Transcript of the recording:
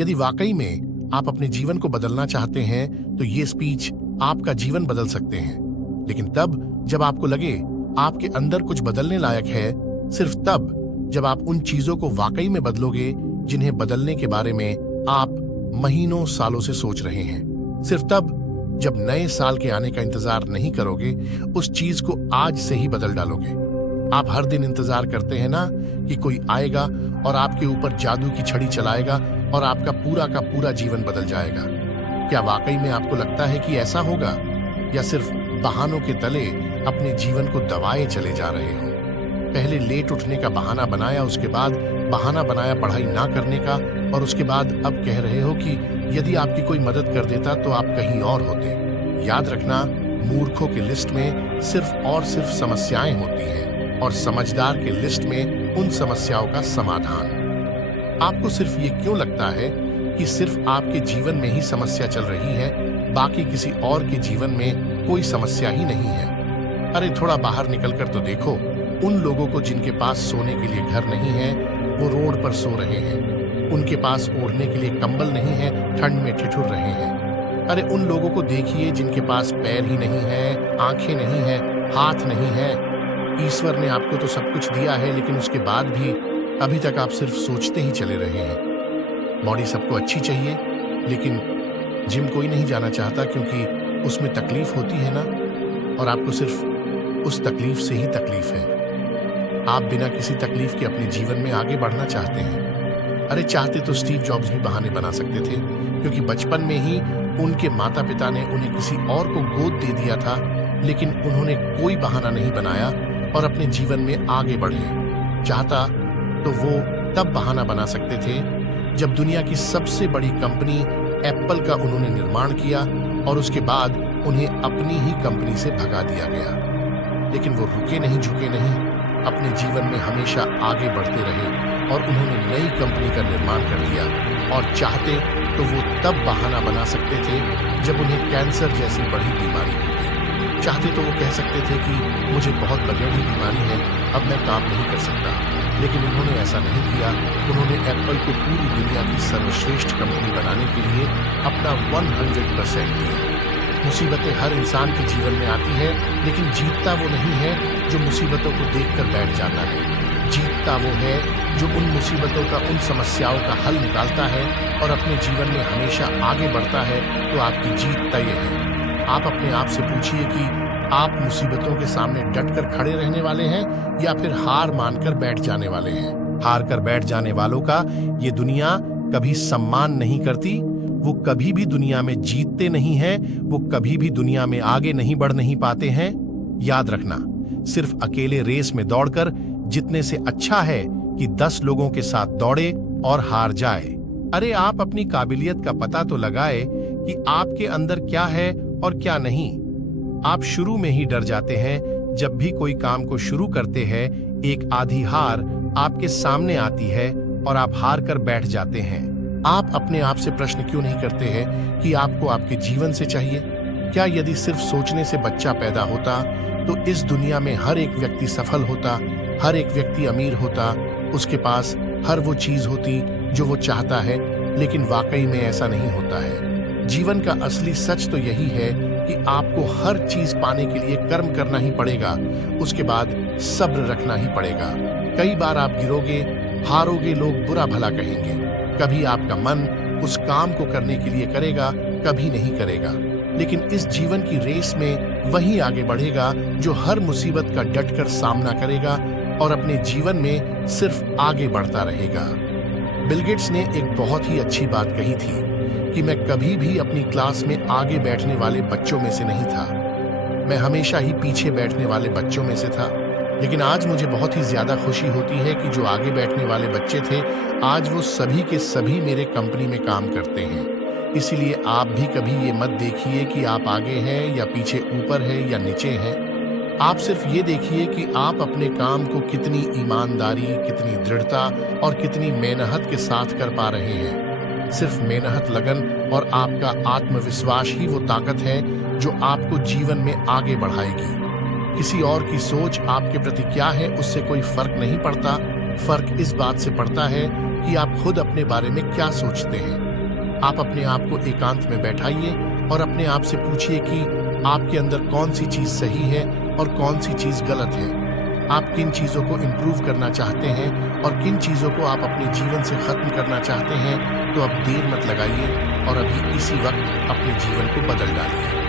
यदि वाकई में आप अपने जीवन को बदलना चाहते हैं तो ये स्पीच आपका जीवन बदल सकते हैं। लेकिन तब जब आपको लगे आपके अंदर कुछ बदलने लायक है, सिर्फ तब जब आप उन चीजों को वाकई में बदलोगे जिन्हें बदलने के बारे में आप महीनों सालों से सोच रहे हैं। सिर्फ तब जब नए साल के आने का इंतजार नहीं करोगे, उस चीज को आज से ही बदल डालोगे। आप हर दिन इंतजार करते हैं ना कि कोई आएगा और आपके ऊपर जादू की छड़ी चलाएगा और आपका पूरा का पूरा जीवन बदल जाएगा। क्या वाकई में आपको लगता है कि ऐसा होगा, या सिर्फ बहानों के तले अपने जीवन को दबाए चले जा रहे हो? पहले लेट उठने का बहाना बनाया, उसके बाद बहाना बनाया पढ़ाई ना करने का, और उसके बाद अब कह रहे हो कि यदि आपकी कोई मदद कर देता तो आप कहीं और होते। याद रखना, मूर्खों की लिस्ट में सिर्फ और सिर्फ समस्याएं होती हैं और समझदार के लिस्ट में उन समस्याओं का समाधान। आपको सिर्फ ये क्यों लगता है कि सिर्फ आपके जीवन में ही समस्या चल रही है, बाकी किसी और के जीवन में कोई समस्या ही नहीं है? अरे थोड़ा बाहर निकलकर तो देखो, उन लोगों को जिनके पास सोने के लिए घर नहीं है, वो रोड पर सो रहे हैं। उनके पास ओढ़ने के लिए कंबल नहीं है, ठंड में ठिठुर रहे हैं। अरे उन लोगों को देखिए जिनके पास पैर ही नहीं है, आंखें नहीं है, हाथ नहीं है। ईश्वर ने आपको तो सब कुछ दिया है, लेकिन उसके बाद भी अभी तक आप सिर्फ सोचते ही चले रहे हैं। बॉडी सबको अच्छी चाहिए, लेकिन जिम कोई नहीं जाना चाहता क्योंकि उसमें तकलीफ होती है ना, और आपको सिर्फ उस तकलीफ से ही तकलीफ है। आप बिना किसी तकलीफ के अपने जीवन में आगे बढ़ना चाहते हैं। अरे चाहते तो स्टीव जॉब्स भी बहाने बना सकते थे, क्योंकि बचपन में ही उनके माता पिता ने उन्हें किसी और को गोद दे दिया था, लेकिन उन्होंने कोई बहाना नहीं बनाया और अपने जीवन में आगे बढ़े। चाहता तो वो तब बहाना बना सकते थे जब दुनिया की सबसे बड़ी कंपनी एप्पल का उन्होंने निर्माण किया और उसके बाद उन्हें अपनी ही कंपनी से भगा दिया गया। लेकिन वो रुके नहीं, झुके नहीं, अपने जीवन में हमेशा आगे बढ़ते रहे और उन्होंने नई कंपनी का निर्माण कर दिया। और चाहते तो वो तब बहाना बना सकते थे जब उन्हें कैंसर जैसी बड़ी बीमारी हो गई। चाहते तो वो कह सकते थे कि मुझे बहुत बड़ी बीमारी है, अब मैं काम नहीं कर सकता। लेकिन उन्होंने ऐसा नहीं किया। उन्होंने एप्पल को पूरी दुनिया की सर्वश्रेष्ठ कंपनी बनाने के लिए अपना 100% दिया। मुसीबतें हर इंसान के जीवन में आती है, लेकिन जीतता वो नहीं है जो मुसीबतों को देखकर बैठ जाता है। जीतता वो है जो उन मुसीबतों का, उन समस्याओं का हल निकालता है और अपने जीवन में हमेशा आगे बढ़ता है। तो आपकी जीत तय है। आप अपने आप से पूछिए कि आप मुसीबतों के सामने डटकर खड़े रहने वाले हैं या फिर हार मानकर बैठ जाने वाले हैं। हार कर बैठ जाने वालों का ये दुनिया कभी सम्मान नहीं करती। वो कभी भी दुनिया में जीतते नहीं हैं, वो कभी भी दुनिया में आगे नहीं बढ़ नहीं पाते हैं। याद रखना, सिर्फ अकेले रेस में दौड़कर जीतने से अच्छा है कि 10 लोगों के साथ दौड़े और हार जाए। अरे आप अपनी काबिलियत का पता तो लगाए कि आपके अंदर क्या है और क्या नहीं। आप शुरू में ही डर जाते हैं। जब भी कोई काम को शुरू करते हैं, एक आधी हार आपके सामने आती है और आप हार कर बैठ जाते हैं। आप अपने आप से प्रश्न क्यों नहीं करते हैं कि आपको आपके जीवन से चाहिए? क्या यदि सिर्फ सोचने से बच्चा पैदा होता तो इस दुनिया में हर एक व्यक्ति सफल होता, हर एक व्यक्ति अमीर होता, उसके पास हर वो चीज होती जो वो चाहता है? लेकिन वाकई में ऐसा नहीं होता है। जीवन का असली सच तो यही है कि आपको हर चीज पाने के लिए कर्म करना ही पड़ेगा, उसके बाद सब्र रखना ही पड़ेगा। कई बार आप गिरोगे, हारोगे, लोग बुरा भला कहेंगे। कभी आपका मन उस काम को करने के लिए करेगा, कभी नहीं करेगा। लेकिन इस जीवन की रेस में वही आगे बढ़ेगा जो हर मुसीबत का डटकर सामना करेगा और अपने जीवन में सिर्फ आगे बढ़ता रहेगा। बिल गेट्स ने एक बहुत ही अच्छी बात कही थी कि मैं कभी भी अपनी क्लास में आगे बैठने वाले बच्चों में से नहीं था। मैं हमेशा ही पीछे बैठने वाले बच्चों में से था। लेकिन आज मुझे बहुत ही ज्यादा खुशी होती है कि जो आगे बैठने वाले बच्चे थे, आज वो सभी के सभी मेरे कंपनी में काम करते हैं। इसीलिए आप भी कभी ये मत देखिए कि आप आगे हैं या पीछे, ऊपर है या नीचे हैं। आप सिर्फ ये देखिए कि आप अपने काम को कितनी ईमानदारी, कितनी दृढ़ता और कितनी मेहनत के साथ कर पा रहे हैं। सिर्फ मेहनत, लगन और आपका आत्मविश्वास ही वो ताकत है जो आपको जीवन में आगे बढ़ाएगी। किसी और की सोच आपके प्रति क्या है, उससे कोई फर्क नहीं पड़ता। फर्क इस बात से पड़ता है कि आप खुद अपने बारे में क्या सोचते हैं। आप अपने आप को एकांत में बैठाइए और अपने आप से पूछिए कि आपके अंदर कौन सी चीज सही है और कौन सी चीज गलत है। आप किन चीजों को इम्प्रूव करना चाहते हैं और किन चीजों को आप अपने जीवन से खत्म करना चाहते हैं। तो अब देर मत लगाइए और अभी इसी वक्त अपने जीवन को बदल डालिए।